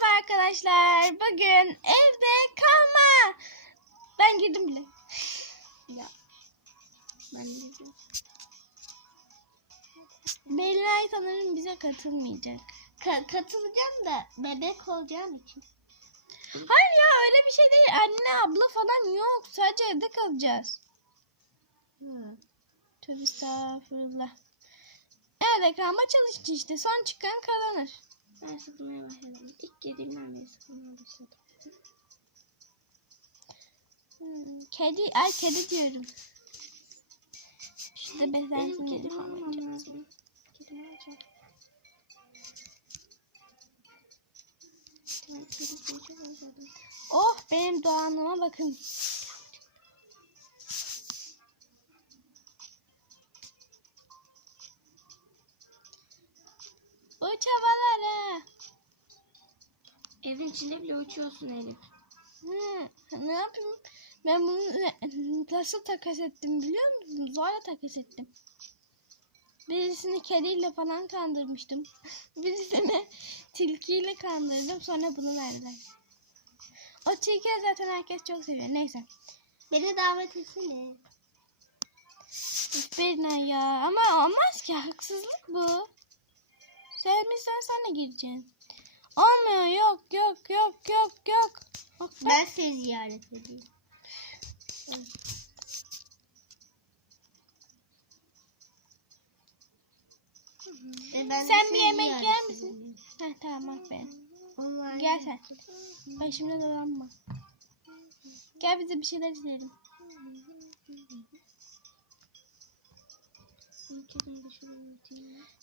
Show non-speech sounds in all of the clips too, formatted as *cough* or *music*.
Merhaba arkadaşlar. Bugün evde kalma. Ben girdim bile. Ya. Ben de gidiyorum. Belinay sanırım bize katılmayacak. Ka- katılacağım da bebek olacağım için. Hayır ya öyle bir şey değil. Anne abla falan yok. Sadece evde kalacağız. Hı. Tövbe estağfurullah. Evde kalma çalıştı işte. Son çıkan kazanır. Ben sıkılmaya başladım. İlk girdiğimden beri sıkılmaya başladım. Hmm, kedi, ay kedi diyorum. İşte Benim bezensin falan. kedi özledim. Oh benim doğanıma bakın. Uç havalara. Evin içinde bile uçuyorsun Elif. Hı, ne yapayım? Ben bunu nasıl takas ettim biliyor musun? Zorla takas ettim. Birisini kediyle falan kandırmıştım. *laughs* Birisini tilkiyle kandırdım. Sonra bunu verdiler. O tilkiyi zaten herkes çok seviyor. Neyse. Beni davet etsene. Berna ya. Ama olmaz ki. Haksızlık bu. Sevmişsen sen de gireceksin. Olmuyor. Yok yok yok yok yok. Bak, bak. Ben seni ziyaret edeyim. Ve ben Sen bir yemek yer misin? Heh, tamam aferin. Onlar Gel sen. Başımda dolanma. Gel bize bir şeyler izleyelim.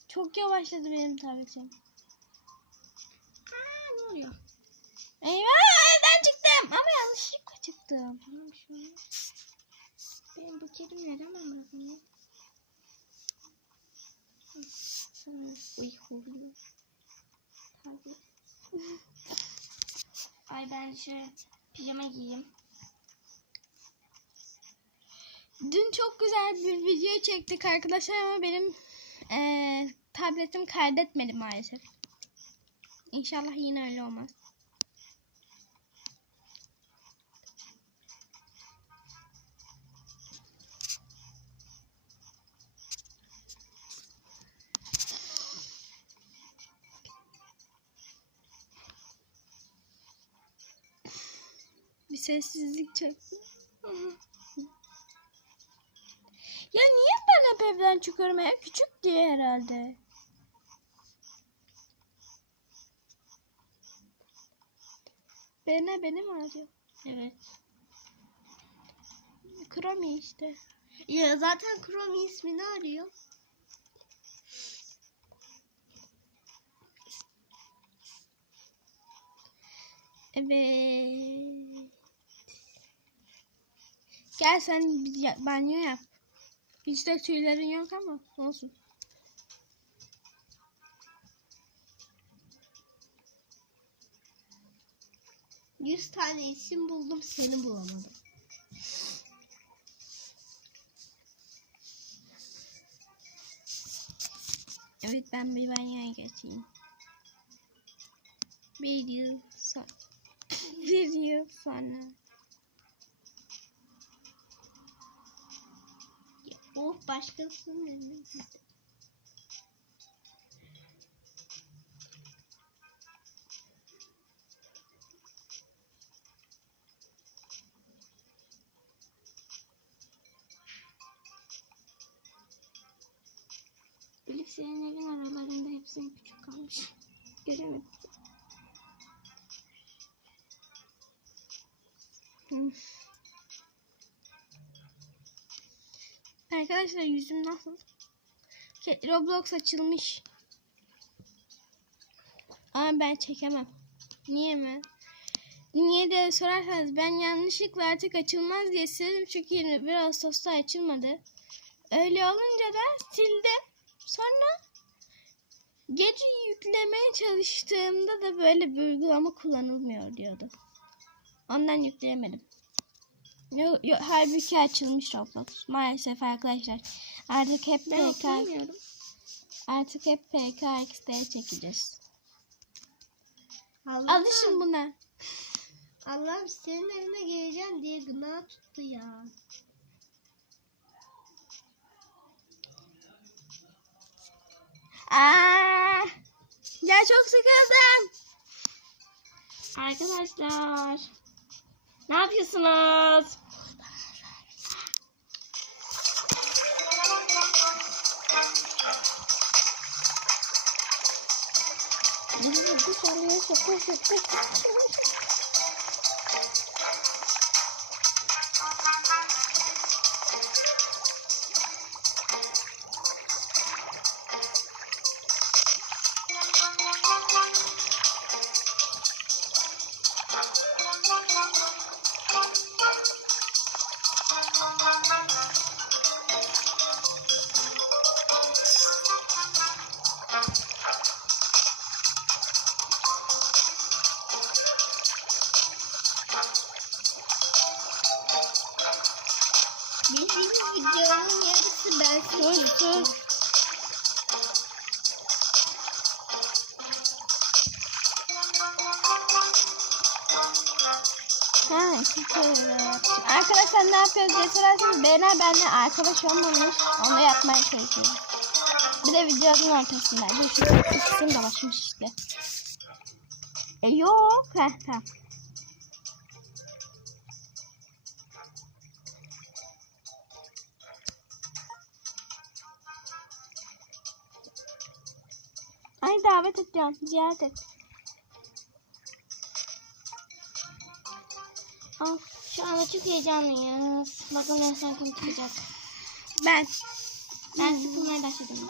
Çok yavaşladı benim tabletim. Eyvah evden çıktım ama yanlışlıkla çıktım. Tamam şu an. Benim bu kedim neden anladın? Uy huylu. Tabii. Ay ben şöyle pijama giyeyim. Dün çok güzel bir video çektik arkadaşlar ama benim eee, tabletim kaydetmedi maalesef. İnşallah yine öyle olmaz. Bir sessizlik çöktü. Ya niye ben hep evden çıkıyorum? Ev küçük diye herhalde. Bana beni mi arıyor? Evet. Kromi işte. Ya zaten Chrome ismini arıyor. Evet. Gel sen banyo yap. Hiç de tüylerin yok ama olsun. Yüz tane isim buldum seni bulamadım. Evet ben bir banyoya geçeyim. Bir yıl sonra. *laughs* bir sonra. Başkasının elini Elif senin evin aralarında hepsinin küçük kalmış. Göremedim. Arkadaşlar yüzüm nasıl? Roblox açılmış. Ama ben çekemem. Niye mi? Niye diye sorarsanız ben yanlışlıkla artık açılmaz diye sildim çünkü 21 Ağustos'ta açılmadı. Öyle olunca da sildim. Sonra gece yüklemeye çalıştığımda da böyle bir uygulama kullanılmıyor diyordu. Ondan yükleyemedim. Yo, yo, halbuki açılmış Roblox. Maalesef arkadaşlar. Artık hep Ben PK, artık hep PKX'de çekeceğiz. Allah'ım, Alışın buna. Allah'ım senin evine geleceğim diye gına tuttu ya. Aa, ya çok sıkıldım. Arkadaşlar. Ne yapıyorsunuz? Bunu bir soruya şaka şaka. Bildiğiniz videonun yarısı ben Sus sus. Ha. Arkadaşlar ne yapıyoruz sorarsanız Beyler benimle arkadaş olmamış. Onu yapmaya çalışıyoruz. Bir de videonun ortasında. Dur şu ikisini de başmış işte. E yok. Heh tamam. Ay davet edeceğim. Ziyaret et. Al. Şu anda çok heyecanlıyız. Bakalım en son kim çıkacak. Ben. Ben sıkılmaya başladım.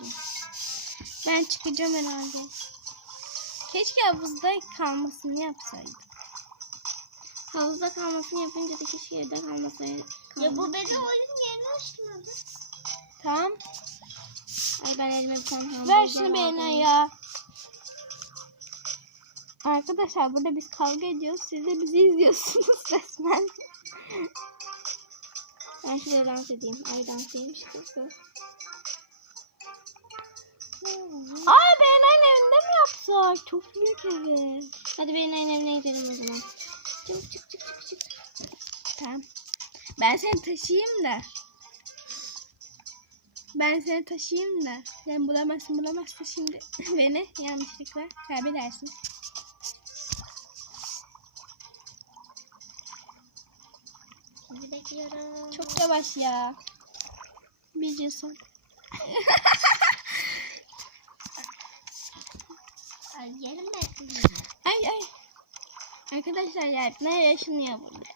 Ben çıkacağım herhalde. Keşke havuzda kalmasını yapsaydım. Havuzda kalmasını yapınca da keşke evde kalmasaydı. Ya bu beni oyun yerine açmadı. Tamam. Ay ben elime bir tane Ver şunu beğene ya. Arkadaşlar burada biz kavga ediyoruz. Siz de bizi izliyorsunuz *laughs* resmen. Ben şuraya dans edeyim. Ay dans değilmiş kızı. Aa Berenay'ın evinde mi yapsak? Çok büyük evi. Hadi benim evine gidelim o zaman. Çabuk çık çık çık çık. Tamam. Ben seni taşıyayım da. Ben seni taşıyayım da. Sen bulamazsın bulamazsın şimdi *laughs* beni yanlışlıkla kaybedersin. Bekliyorum. Çok yavaş ya. Biliyorsun. Ay yerim bekliyorum. Ay ay. Arkadaşlar ya ne yaşanıyor burada?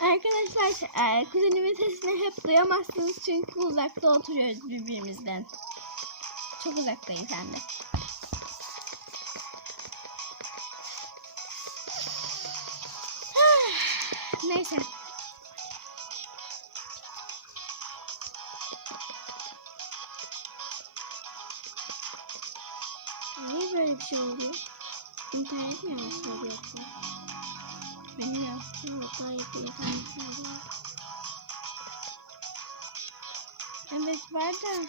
Arkadaşlar e, kuzenimin sesini hep duyamazsınız çünkü uzakta oturuyoruz birbirimizden. Çok uzaktayız hem de. Neyse. Şey oluyor? İnternet mi yanlış yoksa? Bilmiyorum. Evet gayet iyi efendim. Evet var da